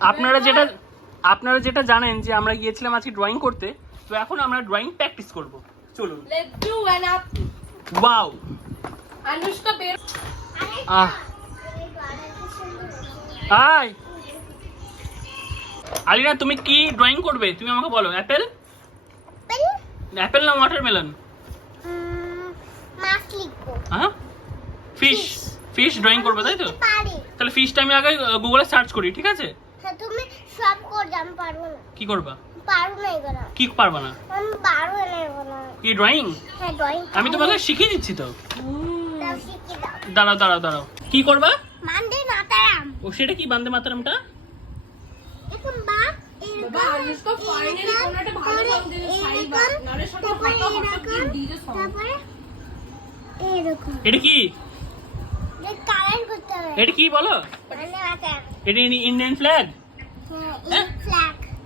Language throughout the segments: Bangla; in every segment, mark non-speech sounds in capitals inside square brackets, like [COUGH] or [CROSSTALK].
আপনারা যেটা আপনারা যেটা জানেন যে আমরা গিয়েছিলাম আজকে ড্রয়িং করতে তো এখন আমরা ড্রয়িং প্র্যাকটিস করব। চলুন। Let's do an up. Wow Anushka বের আহ। হাই আলিনা তুমি কি ড্রয়িং করবে? তুমি আমাকে বলো। অ্যাপেল অ্যাপেল না ওয়াটারমেলন মাছ লিখব। হ্যাঁ? ফিশ ফিশ ড্রয়িং করবে তাই তো? তাহলে ফিশটা আমি আগে গুগলে সার্চ করি ঠিক আছে? কি করবা? কি পারবা না? আমি পারব না কি ড্রয়িং আমি তোমাকে শিখিয়ে দিচ্ছি তো। দাঁড়াও দাঁড়াও দাঁড়াও। কি করবা? ও সেটা কি বান্দে মাতারামটা? এটা কি? এটা কি বলো? এটা ইন্ডিয়ান ফ্ল্যাগ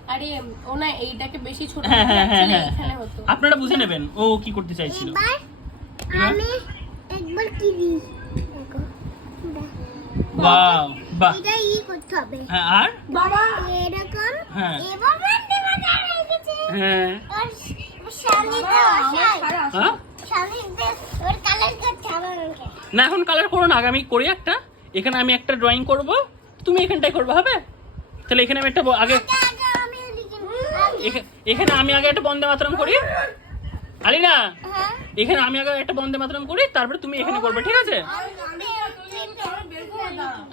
আরে ওনা এইটাকে বেশি ছোট হ্যাঁ হ্যাঁ হ্যাঁ হ্যাঁ। এখানে হতো। আপনারা বুঝে নেবেন ও কি করতে চাইছিল। এবার এবার? আমি একবার কি দিই? বাহ বাহ। এটা ই করতে হবে। হ্যাঁ আর? বাবা। এরকম হ্যাঁ। এবার হ্যাঁ। আর। হ্যাঁ? ওর কালার করতে হবে না এখন কালার করো না আগামী করি একটা। এখানে আমি একটা ড্রয়িং করব। তুমি এখানটাই করবে হবে? তাহলে এখানে আমি একটা আগে এখানে আমি আগে একটা বন্দে মাতরম করি। আলিনা এখানে আমি আগে একটা বন্দে মাতরম করি তারপরে তুমি এখানে করবে ঠিক আছে?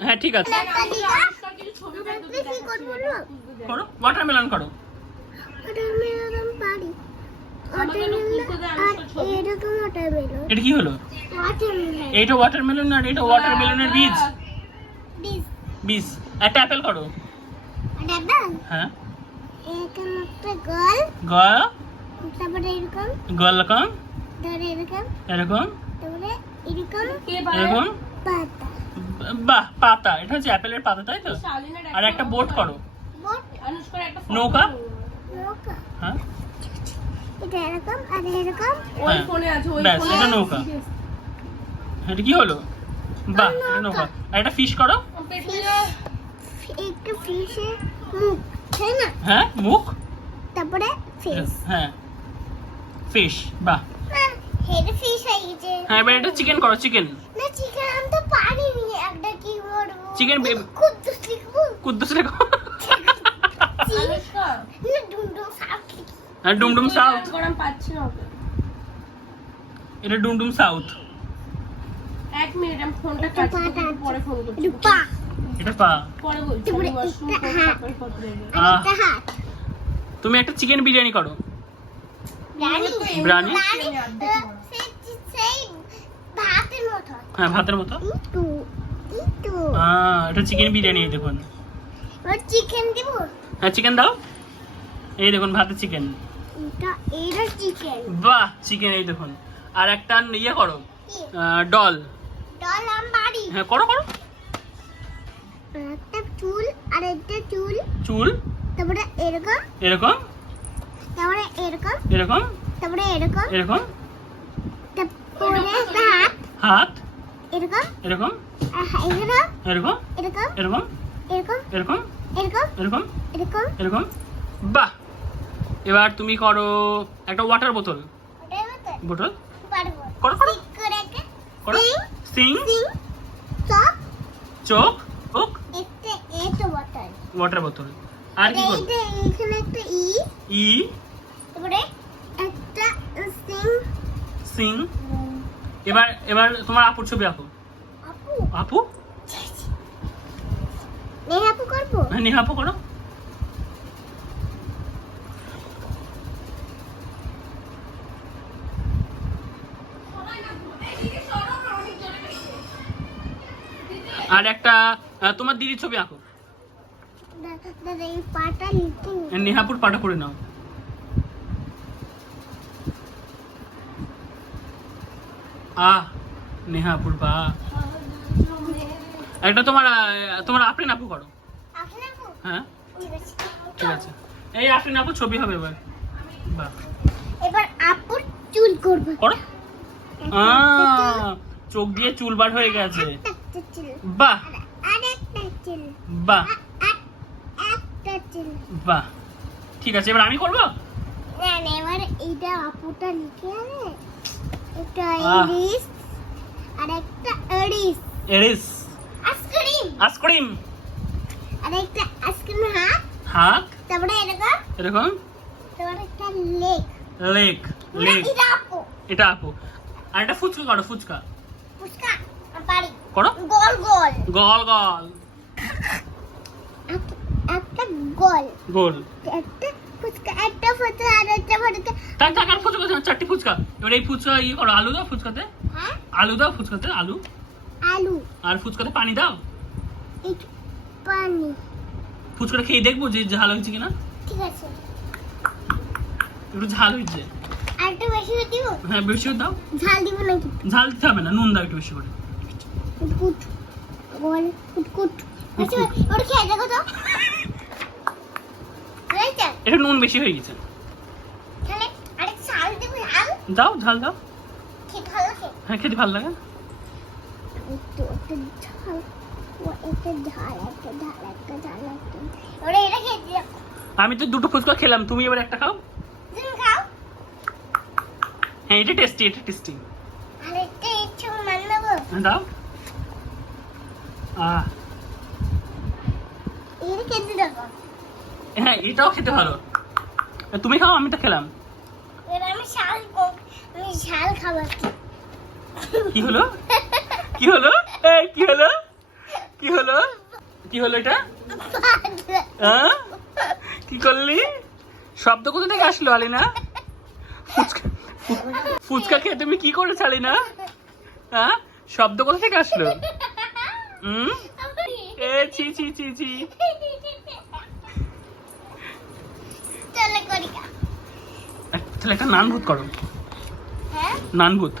হ্যাঁ ঠিক আছে। করো ওয়াটারমেলন করো। এটা কি হলো? এটা ওয়াটারমেলন আর এটা ওয়াটারমেলনের বীজ। বীজ। একটা অ্যাপেল করো। হ্যাঁ। গোল। গ তারপরে এরকম। এরকম। এরকম? তারপরে এরকম। এরকম? পাতা। বাহ পাতা। এটা হচ্ছে অ্যাপেলের পাতা তাই তো? আর একটা বোট করো। নৌকা? নৌকা। হ্যাঁ। এটা এরকম আর এরকম। ওই হ্যাঁ। ফোনে আছে ওই ফোনে এটা নৌকা। এটা কি হলো? বাহ এটা নৌকা। আর একটা ফিশ করো। একটু ফিশে মুখ তাই না? হ্যাঁ মুখ? তারপরে ফিশ হ্যাঁ। ফিশ বাহ। হেড ফিশ হয়ে গেছে। হ্যাঁ এবার এটা চিকেন করো চিকেন না চিকেন আমি তো পারিনি একটা কি করব baby- কুদ্দুস লিখব। কুদ্দুস লেখো। হ্যাঁ ডুমডুম সাউথ গরম পাচ্ছি না এটা ডুমডুম সাউথ এক মিনিট আমি ফোনটা কাটছি পরে ফোন করছি। তুমি একটা চিকেন বিরিয়ানি করো। বিরিয়ানি হ্যাঁ ভাতের মতো? হ্যাঁ এটা চিকেন বিরিয়ানি দেখুন। চিকেন হ্যাঁ চিকেন দাও। এই দেখুন ভাতে চিকেন। বাহ চিকেন এই দেখুন। আর একটা ইয়ে করো ডল। হ্যাঁ করো করো। একটা চুল আর একটা চুল। চুল? তারপরে এরকম। এরকম? তারপরে এরকম। এরকম? তারপরে এরকম। এরকম? তারপরে একটা হাত। হাত? এরকম। এরকম? এরকম। এরকম? এরকম। এরকম? এরকম। এরকম? এরকম। এরকম? এরকম। এরকম? বাহ! এবার তুমি করো একটা ওয়াটার বোতল বোতল করো করো। করে সিং সিং চোখ ওক একটা এটো বটল ওয়াটার বোতল আর কি করো এখানে একটা ই ই তারপরে একটা সিং সিং এবার এবার তোমার আপুর ছবি আঁকো। আপু? আপু? নেহাপু করব? হ্যাঁ নেহাপু করো। আর একটা তোমার দিদির ছবি আঁকো দাদা দাদা এই পাটা লিখতে নি। নেহাপুর পাটা করে নাও। আহ নেহাপুর বা একটা তোমার তোমার আফরিন আপু করো। আপনি আপু? হ্যাঁ? ঠিক আছে। এই আফরিন আপু ছবি হবে এবার। বাহ। এবার আপুর চুল করব। করো। চোখ দিয়ে চুল বার হয়ে গেছে। বাহ। বাহ। বাহ। ঠিক আছে এবার আমি করব? না না এবার এইটা আপুটা লিখে আনে। একটা। ইরিস আর একটা এরিস এরিস আইসক্রিম। আইসক্রিম। আর একটা আইসক্রিম হাত। হাত? তারপরে এরকম। এরকম? তারপরে একটা লেগ। লেক লেক এটা আপু। এটা আপু। আর এটা ফুচকা করো ফুচকা। পুচকা পারি। করো? গোল গোল। গল গল। একটা গোল। গোল। একটা ফুচকা একটা ফুচকা আর একটা ফুচকা। আর ফুচকা চারটি ফুচকা। এবার এই ফুচকা ইয়ে করো আলু দাও ফুচকাতে। হ্যাঁ? আলু দাও ফুচকাতে আলু। আলু। আর ফুচকাতে পানি দাও। পানি। ফুচকাটা খেয়ে দেখব যে ঝাল হয়েছে কিনা। ঠিক আছে। একটু ঝাল হয়েছে। আর একটু বেশি দিব? হ্যাঁ বেশি দাও। ঝাল দিব নাকি ঝাল দিতে হবে না নুন দাও একটু বেশি করে। ওটা খেয়ে দেখো তো। হয়েছে এটা নুন বেশি হয়ে গেছে। দাও ঝাল দাও। হ্যাঁ খেতে ভালো লাগে। আমি তো দুটো ফুচকা খেলাম তুমি এবার একটা খাও। হ্যাঁ এটা টেস্টি এটা টেস্টি নেব দাও। আহ। এটা খেতে দেখো হ্যাঁ এটাও খেতে ভালো। তুমি খাও আমি তো খেলাম আমি ঝাল আমি ঝাল খাবার কি হলো? কি হলো? এই কি হলো? কি হলো? কি হলো এটা? হ্যাঁ? কি করলি? শব্দ কোথা থেকে আসলো আলিনা? ফুচকা ফুচকা খেয়ে তুমি কি করেছ আলিনা? হ্যাঁ? শব্দ কোথা থেকে আসলো? হুম? এ ছি ছি ছি ছি চলে করি কা। তাহলে একটা নান ভূত করো। হ্যাঁ? নান ভূত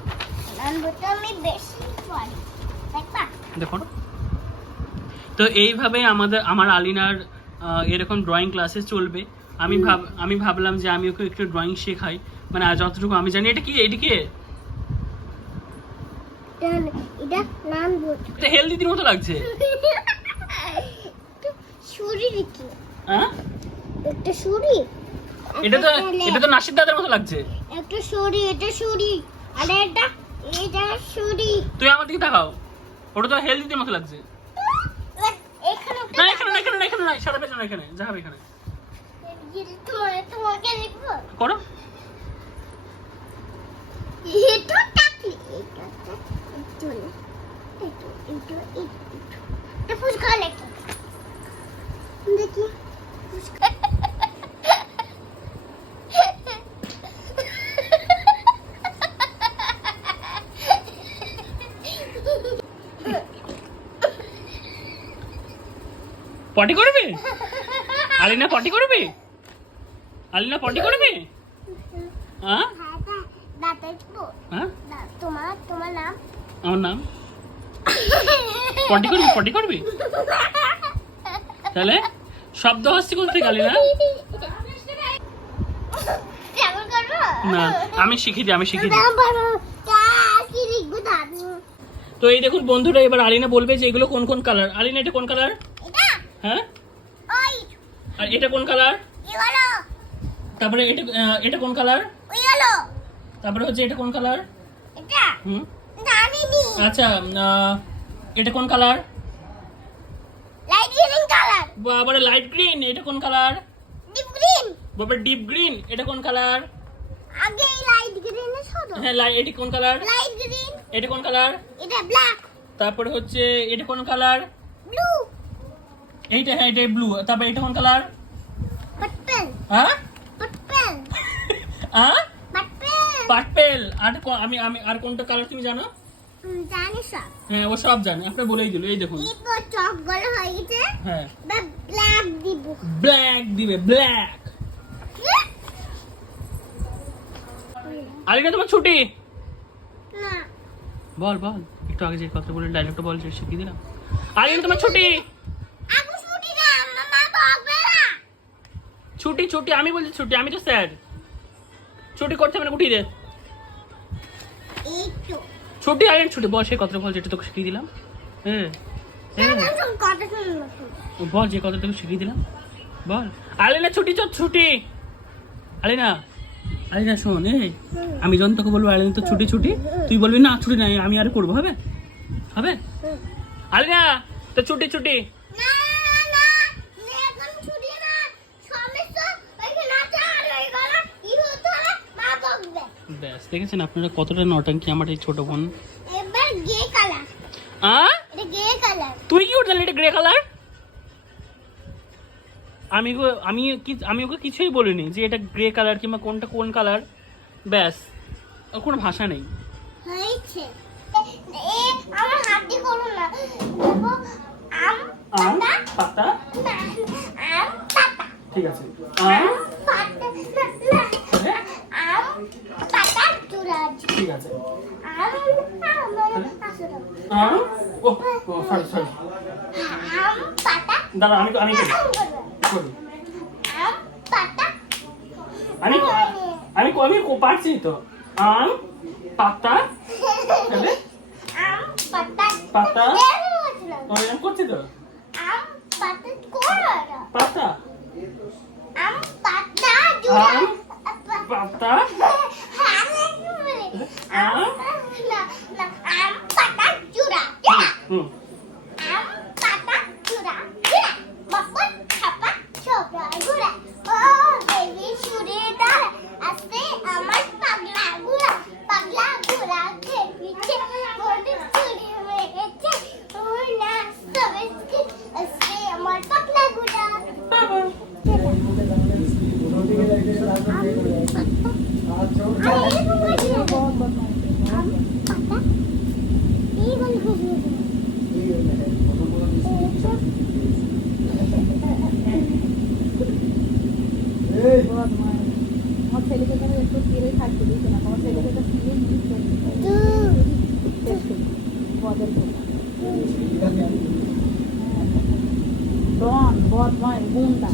দেখো তো এইভাবে আমাদের আমার আলিনার এরকম ড্রয়িং ক্লাসে চলবে। আমি ভাব আমি ভাবলাম যে আমি ওকে একটু ড্রয়িং শেখাই। মানে আর যতটুকু আমি জানি এটা কি? এটা কি? এটা হেলদির মতো লাগছে। [LAUGHS] ছুরি কি? হ্যাঁ? একটা এটা তো এটা তো নাসির দাদার মতো লাগছে। একটা ছুরি এটা ছুরি আর এটা এটা ছুরি তুই আমার দিকে তাকাও। ওটা তো হেলদির মতো লাগছে। এখানে না এখানে না এখানে না এখানে না সাদা পেছনে এখানে যা হবে এখানে। করো। এটা টাকলি এটা চলো এটা এটা এটা ফুচকা লেখো দেখি। ফুচকা পটি করবে? আলিনা পটি করবে? আলিনা পটি করবে? হ্যাঁ? আমার নাম? পটি করবি পটি করবি? তাহলে শব্দ হচ্ছে কোথা থেকে, আলিনা? না, আমি শিখিয়ে দিই, আমি শিখিয়ে দিই। তা এই দেখুন বন্ধুরা, এবার আলিনা বলবে যে এগুলো কোন কোন কালার আলিনা, এটা কোন কালার হ্যাঁ? আর এটা কোন কালার? তারপরে এটা এটা কোন কালার? তারপরে হচ্ছে এটা কোন কালার? হুম? আচ্ছা এটা কোন কালার? লাইট আবার লাইট গ্রিন এটা কোন কালার? Deep green. বাবার ডিপ গ্রিন এটা কোন কালার? আগে লাইট গ্রিন ছোট হ্যাঁ লাই এটি কোন কালার? Light green. এটা কোন কালার? এটা ব্ল্যাক। তারপরে হচ্ছে এটা কোন কালার? ব্লু। এইটা হ্যাঁ এটা ব্লু তারপর এটা কোন কালার পার্পল হ্যাঁ? পার্পল [LAUGHS] হ্যাঁ? পার্পল পার্পেল আর আমি আমি আর কোনটা কালার তুমি জানো? জানি সব। হ্যাঁ ও সব জানে। আপনি বলেই দিল। এই দেখুন। এই তো চক গলে হয়ে গেছে। হ্যাঁ। ব্ল্যাক দিব। ব্ল্যাক দিবে ব্ল্যাক আলিনা তোমার ছুটি? না। বল বল। একটু আগে যে কথা বলে ডায়লগটা বল শিখিয়ে দিলাম? আলিনা তোমার ছুটি আগু ছুটি না মামা বকবে না ছুটি ছুটি আমি বলছি ছুটি আমি তো স্যার। ছুটি করতে হবে না উঠিয়ে দে। ছুটি আলিনা ছুটি বল সেই কথাটা বল যেটা তোকে শিখিয়ে দিলাম। হ্যাঁ বল যে কথাটা তোকে শিখিয়ে দিলাম। বল। আলিনা ছুটি চল ছুটি। আলিনা আলিনা শোন এই আমি যখন তোকে বলব আলিনা তো ছুটি ছুটি তুই বলবি না ছুটি নাই আমি আর করব হবে? হবে? আলিনা তো ছুটি ছুটি না না না এখন ছুটি না সমস্ত ওইখানে আছে আর ওই গলা ই হতে হলে মা বকবে ব্যাস দেখেছেন আপনারা কতটা নটাঙ্কি আমার এই ছোট বোন? এবার গে কালার আ এটা গে কালার তুই কি করছিস এটা গ্রে কালার আমি আমি কি আমি ওকে কিছুই বলিনি যে এটা গ্রে কালার কিংবা কোনটা কোন কালার ব্যাস ওর কোনো ভাষা নেই। হয়েছে। এ আমার হাত দিয়ে করো না আম আম পাতা। পাতা? আম পাতা। ঠিক আছে। আম আম পাতা না, না, আম পাতা চূড়া ঠিক আছে আম আম আসলে আম ও ও সরি সরি আম পাতা। দাঁড়া আমি আমি করি। আম করবে। করি আম পাতা। আমি আমি আমি পারছি তো। আম পাতা। আম পাতা। পাতা? করছি তো আম পাতা করো না। পাতা আম পাতা জুড়া আম? পাতা হ্যাঁ, আমি একটু বলি। আম? না, না, আম পাতা জুড়া হুম আম পাতা জুড়া জুড়া বাপন ছাপা ছোবরা গুড়া ও বেবি সুরে দাঁড়া আস্তে আমার পাগলা গুড়া পাগলা গুড়া খেপিছে বড় চুরি মেরেছে ওর না সবেসকে আস্তে আমার পাগলা গুড়া বাবা আরে এরকম করছি না তো। আম পাতা এই বলে খুশি আমার ছেলেকে যেন একটু ফিরে থাকতে দিচ্ছে না আমার ছেলেকে তো ফিরে বদল ডন বদমাই গুন্ডা।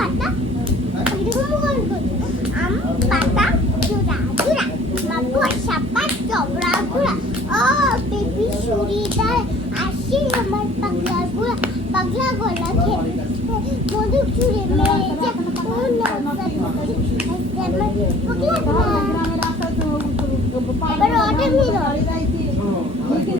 আম পাতা এরকম